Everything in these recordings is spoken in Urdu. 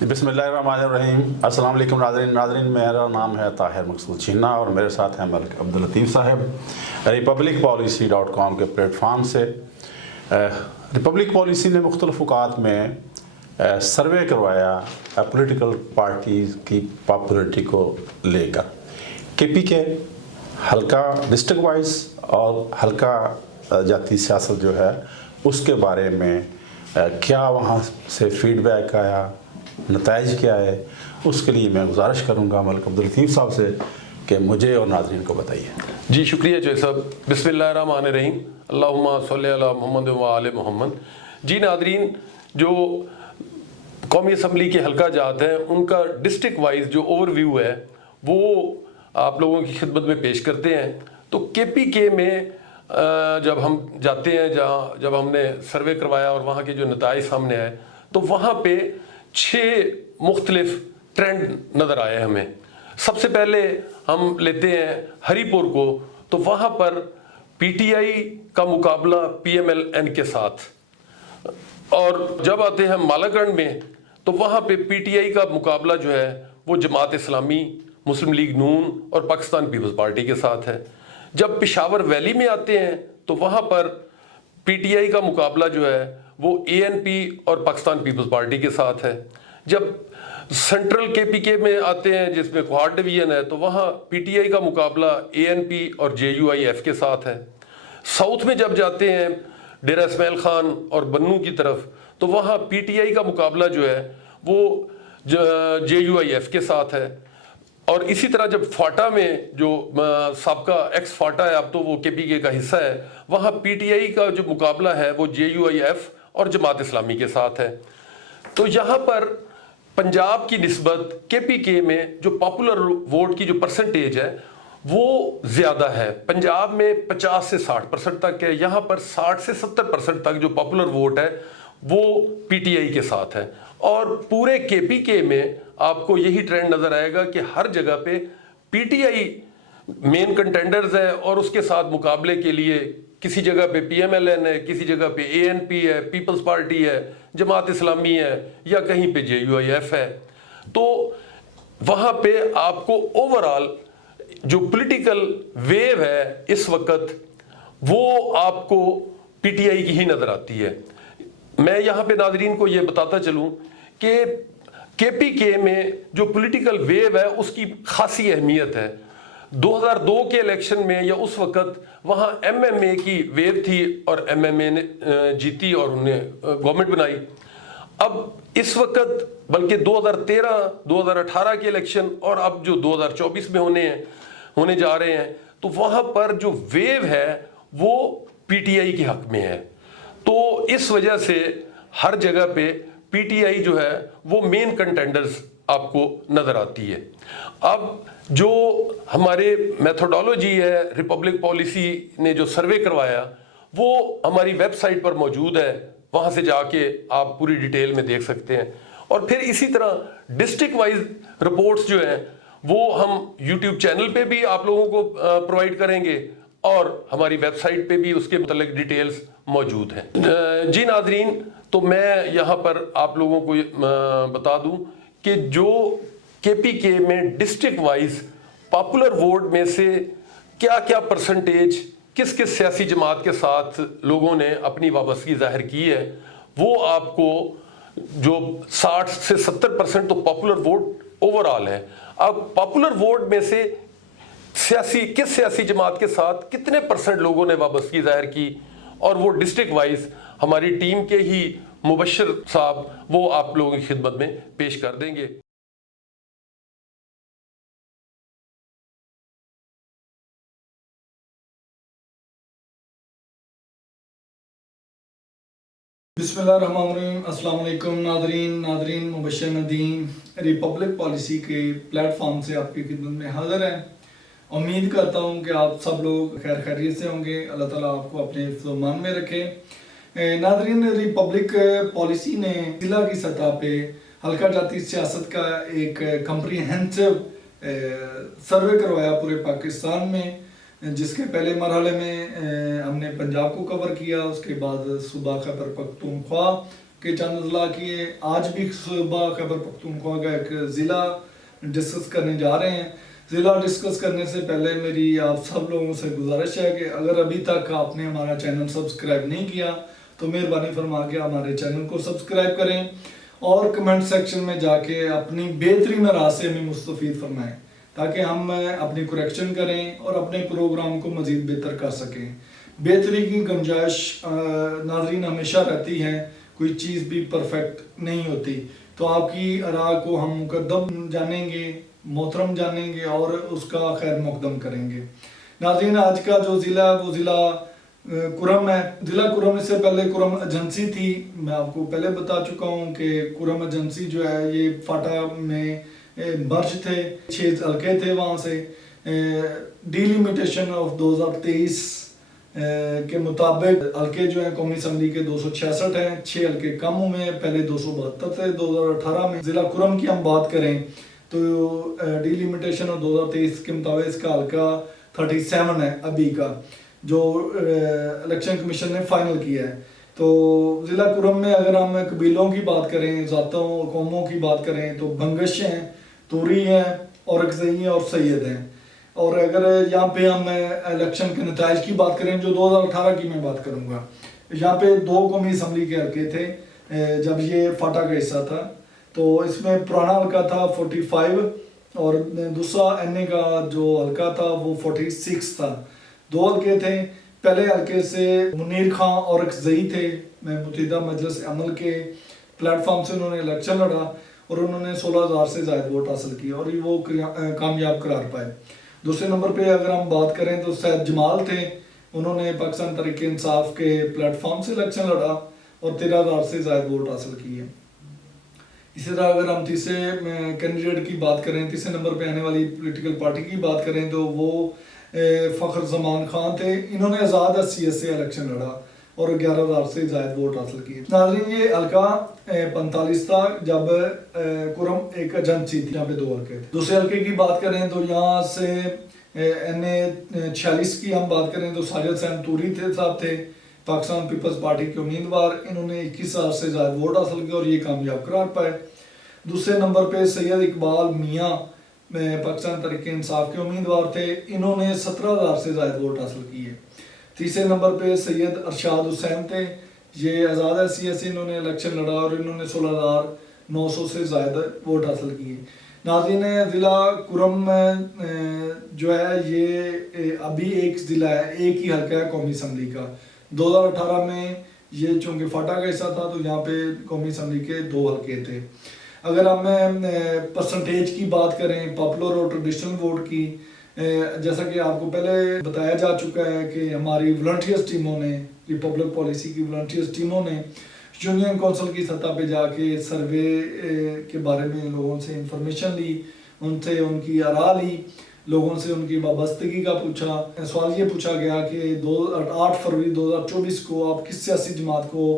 بسم اللہ الرحمن الرحیم۔ السلام علیکم ناظرین، میرا نام ہے طاہر مقصود چینا اور میرے ساتھ ہیں ملک عبداللطیف صاحب ریپبلک پالیسی .com کے پلیٹ فارم سے۔ ریپبلک پالیسی نے مختلف اوقات میں سروے کروایا پولیٹیکل پارٹیز کی پاپولرٹی کو لے کر، کے پی کے حلقہ ڈسٹرکٹ وائز اور حلقہ جاتی سیاست جو ہے اس کے بارے میں کیا وہاں سے فیڈ بیک آیا، نتائج کیا ہے، اس کے لیے میں گزارش کروں گا ملک عبداللطیف صاحب سے کہ مجھے اور ناظرین کو بتائیے۔ جی شکریہ جو صاحب۔ بسم اللہ الرحمن الرحیم، اللہم صلی علی محمد و آل محمد۔ جی ناظرین، جو قومی اسمبلی کے حلقہ جات ہیں ان کا ڈسٹرکٹ وائز جو اوور ویو ہے وہ آپ لوگوں کی خدمت میں پیش کرتے ہیں۔ تو کے پی کے میں جب ہم جاتے ہیں، جب ہم نے سروے کروایا اور وہاں کے جو نتائج سامنے آئے تو وہاں پہ 6 مختلف ٹرینڈ نظر آئے ہمیں۔ سب سے پہلے ہم لیتے ہیں ہری پور کو، تو وہاں پر پی ٹی آئی کا مقابلہ پی ایم ایل این کے ساتھ، اور جب آتے ہیں مالاکنڈ میں تو وہاں پہ پی ٹی آئی کا مقابلہ جو ہے وہ جماعت اسلامی، مسلم لیگ نون اور پاکستان پیپلز پارٹی کے ساتھ ہے۔ جب پشاور ویلی میں آتے ہیں تو وہاں پر پی ٹی آئی کا مقابلہ جو ہے وہ اے این پی اور پاکستان پیپلز پارٹی کے ساتھ ہے۔ جب سینٹرل کے پی کے میں آتے ہیں جس میں کوہاٹ ڈویژن ہے تو وہاں پی ٹی آئی کا مقابلہ اے این پی اور جے یو آئی ایف کے ساتھ ہے۔ ساؤتھ میں جب جاتے ہیں ڈیرہ اسماعیل خان اور بنو کی طرف تو وہاں پی ٹی آئی کا مقابلہ جو ہے وہ جے یو آئی ایف کے ساتھ ہے۔ اور اسی طرح جب فاٹا میں جو سابقہ ایکس فاٹا ہے، اب تو وہ کے پی کے کا حصہ ہے، وہاں پی ٹی آئی کا جو مقابلہ ہے وہ جے یو آئی ایف اور جماعت اسلامی کے ساتھ ہے۔ تو یہاں پر پنجاب کی نسبت کے پی کے میں جو پاپولر ووٹ کی جو پرسنٹیج ہے وہ زیادہ ہے۔ پنجاب میں 50 سے 60% تک ہے، یہاں پر 60 سے 70% تک جو پاپولر ووٹ ہے وہ پی ٹی آئی کے ساتھ ہے۔ اور پورے کے پی کے میں آپ کو یہی ٹرینڈ نظر آئے گا کہ ہر جگہ پہ پی ٹی آئی مین کنٹینڈرز ہے اور اس کے ساتھ مقابلے کے لیے کسی جگہ پہ پی ایم ایل این ہے، کسی جگہ پہ اے این پی ہے، پیپلز پارٹی ہے، جماعت اسلامی ہے، یا کہیں پہ جے یو آئی ایف ہے۔ تو وہاں پہ آپ کو اوورآل جو پولیٹیکل ویو ہے اس وقت وہ آپ کو پی ٹی آئی کی ہی نظر آتی ہے۔ میں یہاں پہ ناظرین کو یہ بتاتا چلوں کہ کے پی کے میں جو پولیٹیکل ویو ہے اس کی خاصی اہمیت ہے۔ 2002 کے الیکشن میں یا اس وقت وہاں ایم ایم اے کی ویو تھی اور ایم ایم اے نے جیتی اور انہوں نے گورنمنٹ بنائی۔ اب اس وقت بلکہ 2013 2018 کے الیکشن اور اب جو 2024 میں ہونے جا رہے ہیں تو وہاں پر جو ویو ہے وہ پی ٹی آئی کے حق میں ہے۔ تو اس وجہ سے ہر جگہ پہ پی ٹی آئی جو ہے وہ مین کنٹینڈرز آپ کو نظر آتی ہے۔ اب جو ہمارے میتھوڈالوجی ہے، ریپبلک پالیسی نے جو سروے کروایا وہ ہماری ویب سائٹ پر موجود ہے، وہاں سے جا کے آپ پوری ڈیٹیل میں دیکھ سکتے ہیں۔ اور پھر اسی طرح ڈسٹرکٹ وائز رپورٹس جو ہیں وہ ہم یوٹیوب چینل پہ بھی آپ لوگوں کو پرووائڈ کریں گے اور ہماری ویب سائٹ پہ بھی اس کے متعلق ڈیٹیلز موجود ہیں۔ جی ناظرین، تو میں یہاں پر آپ لوگوں کو بتا دوں کہ جو کے پی کے میں ڈسٹرکٹ وائز پاپولر ووٹ میں سے کیا کیا پرسنٹیج کس کس سیاسی جماعت کے ساتھ لوگوں نے اپنی وابستگی ظاہر کی ہے وہ آپ کو جو 60 سے 70% تو پاپولر ووٹ اوور آل ہے۔ اب پاپولر ووٹ میں سے کس سیاسی جماعت کے ساتھ کتنے پرسنٹ لوگوں نے وابستگی ظاہر کی اور وہ ڈسٹرکٹ وائز ہماری ٹیم کے ہی مبشر صاحب وہ آپ لوگوں کی خدمت میں پیش کر دیں گے۔ بسم اللہ الرحمن الرحیم۔ السلام علیکم ناظرین مبشر ندیم ریپبلک پالیسی کے پلیٹ فارم سے آپ کی خدمت میں حاضر ہیں۔ امید کرتا ہوں کہ آپ سب لوگ خیر خیریت سے ہوں گے، اللہ تعالیٰ آپ کو اپنے حفظ و امان میں رکھے۔ ناظرین، ریپبلک پالیسی نے ضلع کی سطح پہ حلقہ جاتی سیاست کا ایک کمپریہنسو سروے کروایا پورے پاکستان میں، جس کے پہلے مرحلے میں ہم نے پنجاب کو کور کیا، اس کے بعد صوبہ خیبر پختونخوا کے چند اضلاع کیے. آج بھی صبح خیبر پختونخوا کا ایک ضلع ڈسکس کرنے جا رہے ہیں. ضلع ڈسکس کرنے سے پہلے میری آپ سب لوگوں سے گزارش ہے کہ اگر ابھی تک آپ نے ہمارا چینل سبسکرائب نہیں کیا تو مہربانی فرما کے ہمارے چینل کو سبسکرائب کریں اور کمنٹ سیکشن میں جا کے اپنی بہترین رائے سے ہمیں مستفید فرمائیں تاکہ ہم اپنی کریکشن کریں اور اپنے پروگرام کو مزید بہتر کر سکیں. بہتری کی گنجائش ناظرین ہمیشہ رہتی ہے, کوئی چیز بھی پرفیکٹ نہیں ہوتی, تو آپ کی آراء کو ہم مقدم جانیں گے, محترم جانیں گے اور اس کا خیر مقدم کریں گے. ناظرین آج کا جو ضلع ہے وہ ضلع کرم ہے. ضلع کرم سے پہلے کرم ایجنسی تھی. میں آپ کو پہلے بتا چکا ہوں کہ کرم ایجنسی جو ہے یہ فاٹا میں مرج تھے, 6 حلقے تھے. وہاں سے ڈیلیمیٹیشن آف 2023 کے مطابق حلقے جو ہیں قومی اسمبلی کے 266 ہیں, 6 حلقے کم ہوئے ہیں, پہلے 272 تھے 2018 میں. ضلع کرم کی ہم بات کریں تو ڈیلیمیٹیشن آف 2023 کے مطابق اس کا حلقہ 37 ہے ابھی کا, جو الیکشن کمیشن نے فائنل کیا ہے. تو ضلع کرم میں اگر ہم قبیلوں کی بات کریں, ذاتوں قوموں کی بات کریں تو بنگش ہیں, توری ہیں, اورکزئی ہیں اور سید ہیں. اور اگر یہاں پہ ہم الیکشن کے نتائج کی بات کریں جو 2018 کی میں بات کروں گا, یہاں پہ 2 قومی اسمبلی کے حلقے تھے جب یہ فاٹا کا حصہ تھا. تو اس میں پرانا حلقہ تھا 45 اور دوسرا این اے کا جو حلقہ تھا وہ 46 تھا. 2 حلقے تھے. پہلے حلقے سے منیر خان اورکزئی تھے, متحدہ مجلس عمل کے پلیٹ فارم سے انہوں نے الیکشن لڑا اور انہوں نے 16,000 سے زائد ووٹ حاصل کیے اور وہ کامیاب قرار پائے. دوسرے نمبر پہ اگر ہم بات کریں تو سید جمال تھے, انہوں نے پاکستان تحریک انصاف کے پلیٹ فارم سے الیکشن لڑا اور 13,000 سے زائد ووٹ حاصل کیے. اسی طرح اگر ہم تیسرے کینڈیڈیٹ کی بات کریں, تیسرے نمبر پہ آنے والی پولیٹیکل پارٹی کی بات کریں تو وہ فخر زمان خان تھے. انہوں نے آزاد حیثیت سے الیکشن لڑا اور 11,000 سے زائد ووٹ حاصل کیے. ناظرین یہ حلقہ 45 تھا جب کرم ایک ایجنسی تھی, یہاں پہ 2 حلقے تھے. دوسرے حلقے کی بات کریں تو یہاں سے این اے 46 کی ہم بات کریں تو ساجد حسین توری صاحب تھے, پاکستان پیپلز پارٹی کے امیدوار. انہوں نے 21,000 سے زائد ووٹ حاصل کیے اور یہ کامیاب قرار پائے. دوسرے نمبر پہ سید اقبال میاں پاکستان تحریک انصاف کے امیدوار تھے, انہوں نے 17,000 سے زائد ووٹ حاصل کیے. تیسرے نمبر پہ سید ارشاد حسین تھے, یہ آزاد حیثیت سے انہوں نے الیکشن لڑا اور انہوں نے 16,900 سے زائد ووٹ حاصل کیے. ناظرین ضلع کرم جو ہے یہ ابھی ایک ضلع ہے, ایک ہی حلقہ ہے قومی اسمبلی کا. 2018 میں یہ چونکہ فاٹا کا حصہ تھا تو یہاں پہ قومی اسمبلی کے 2 حلقے تھے. اگر ہم پرسنٹیج کی بات کریں پاپولر اور ٹریڈیشنل ووٹ کی, جیسا کہ آپ کو پہلے بتایا جا چکا ہے کہ ہماری والنٹیئرز ٹیموں نے, ریپبلک پالیسی کی والنٹیئرز ٹیموں نے یونین کونسل کی سطح پہ جا کے سروے کے بارے میں لوگوں سے انفارمیشن لی, ان سے ان کی آراء لی, لوگوں سے ان کی وابستگی کا پوچھا. سوال یہ پوچھا گیا کہ 8 فروری 2024 کو آپ کس سیاسی جماعت کو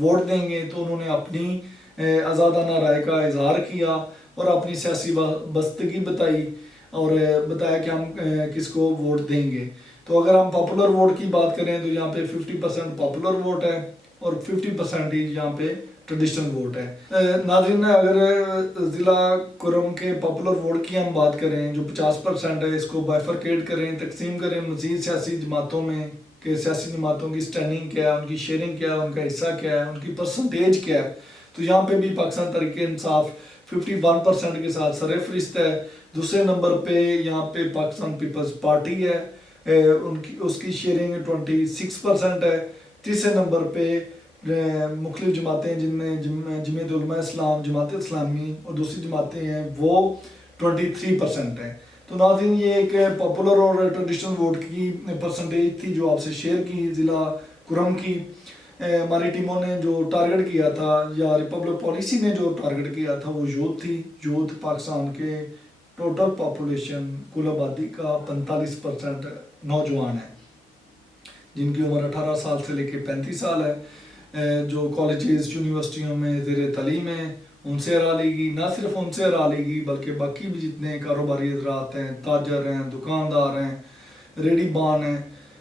ووٹ دیں گے, تو انہوں نے اپنی آزادانہ رائے کا اظہار کیا اور اپنی سیاسی وابستگی بتائی اور بتایا کہ ہم کس کو ووٹ دیں گے. تو اگر ہم پاپولر ووٹ کی بات کریں تو یہاں پہ 50% پاپولر ووٹ ہے اور 50% ہی یہاں پہ ٹریڈیشنل ووٹ ہے. ناظرین اگر ضلع کرم کے پاپولر ووٹ کی ہم بات کریں جو 50% ہے, اس کو بائفرکیٹ کریں, تقسیم کریں مزید سیاسی جماعتوں میں کہ سیاسی جماعتوں کی سٹینڈنگ کیا ہے, ان کی شیئرنگ کیا ہے, ان کا حصہ کیا ہے, ان کی پرسنٹیج کیا ہے, تو یہاں پہ بھی پاکستان تحریک انصاف 51% کے ساتھ سر فہرست ہے. دوسرے نمبر پہ یہاں پہ پاکستان پیپلز پارٹی ہے, اس کی شیئرنگ 26% ہے. تیسرے نمبر پہ مختلف جماعتیں جن میں جمعیت علماء اسلام, جماعت اسلامی اور دوسری جماعتیں ہیں وہ 23% ہیں. تو ناظرین یہ ایک پاپولر اور ٹریڈیشنل ووٹ کی پرسنٹیج تھی جو آپ سے شیئر کی ضلع کرم کی. ہماری ٹیموں نے جو ٹارگٹ کیا تھا یا ریپبلک پالیسی نے جو ٹارگٹ کیا تھا وہ یوتھ تھی. یوتھ پاکستان کے ٹوٹل پاپولیشن کل آبادی کا 45% نوجوان ہیں جن کی عمر 18 سال سے لے کے 35 سال ہے. جو کالجز یونیورسٹیوں میں زیر تعلیم ہیں ان سے آراء لے گی, نہ صرف ان سے آراء لے گی بلکہ باقی بھی جتنے کاروباری حضرات ہیں, تاجر ہیں, دکاندار ہیں, ریڈی بان ہیں,